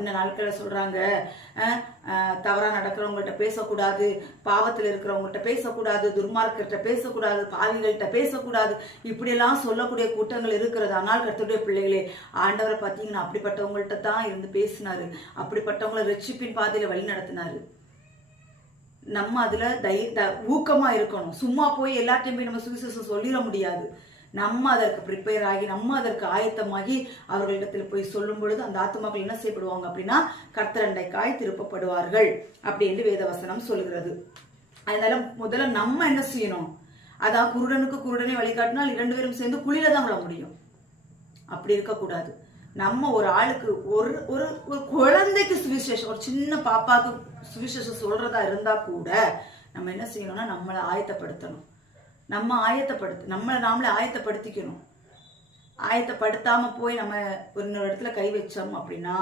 இந்த நாட்களில் சொல்றாங்க, தவறா நடக்கிறவங்கள்ட்ட பேசக்கூடாது, பாவத்தில் இருக்கிறவங்கள்ட்ட பேசக்கூடாது, துர்மார்க்கிட்ட பேசக்கூடாது, பாவிகள்கிட்ட பேசக்கூடாது, இப்படியெல்லாம் சொல்லக்கூடிய கூட்டங்கள் இருக்கிறது. ஆனால் கர்த்தருடைய பிள்ளைகளே, ஆண்டவரை பார்த்தீங்கன்னா அப்படிப்பட்டவங்கள்ட்ட தான் இருந்து பேசினாரு, அப்படிப்பட்டவங்களை ரட்சிப்பின் பாதையில வழி நடத்தினாரு. நம்ம அதுல ஊக்கமா இருக்கணும். சும்மா போய் எல்லாத்தையும் போய் நம்ம சுவிசேஷம் சொல்லிட முடியாது. நம்ம அதற்கு ப்ரிப்பேர் ஆகி, நம்ம அதற்கு ஆயத்தமாகி அவர்களிடத்தில் போய் சொல்லும் பொழுது அந்த ஆத்மாக்கள் என்ன செய்யப்படுவாங்க அப்படின்னா கர்த்தரண்டைக்காய் திருப்பப்படுவார்கள் அப்படி என்று வேதவசனம் சொல்கிறது. அதனால முதல்ல நம்ம என்ன செய்யணும்? அதான் குருடனுக்கு குருடனை வழிகாட்டினால் 2 பேரும் சேர்ந்து குழியில தான் விட முடியும். அப்படி இருக்கக்கூடாது. நம்ம ஒரு ஆளுக்கு ஒரு ஒரு குழந்தைக்கு சுவிசேஷம், ஒரு சின்ன பாப்பாக்கு சுவிசேஷம் சொல்றதா இருந்தா கூட நம்ம என்ன செய்யணும்னா நம்மளை ஆயத்தப்படுத்தணும். நம்மளை நாமளே ஆயத்தப்படுத்திக்கணும். ஆயத்தப்படுத்தாம போய் நம்ம ஒரு இடத்துல கை வச்சோம் அப்படின்னா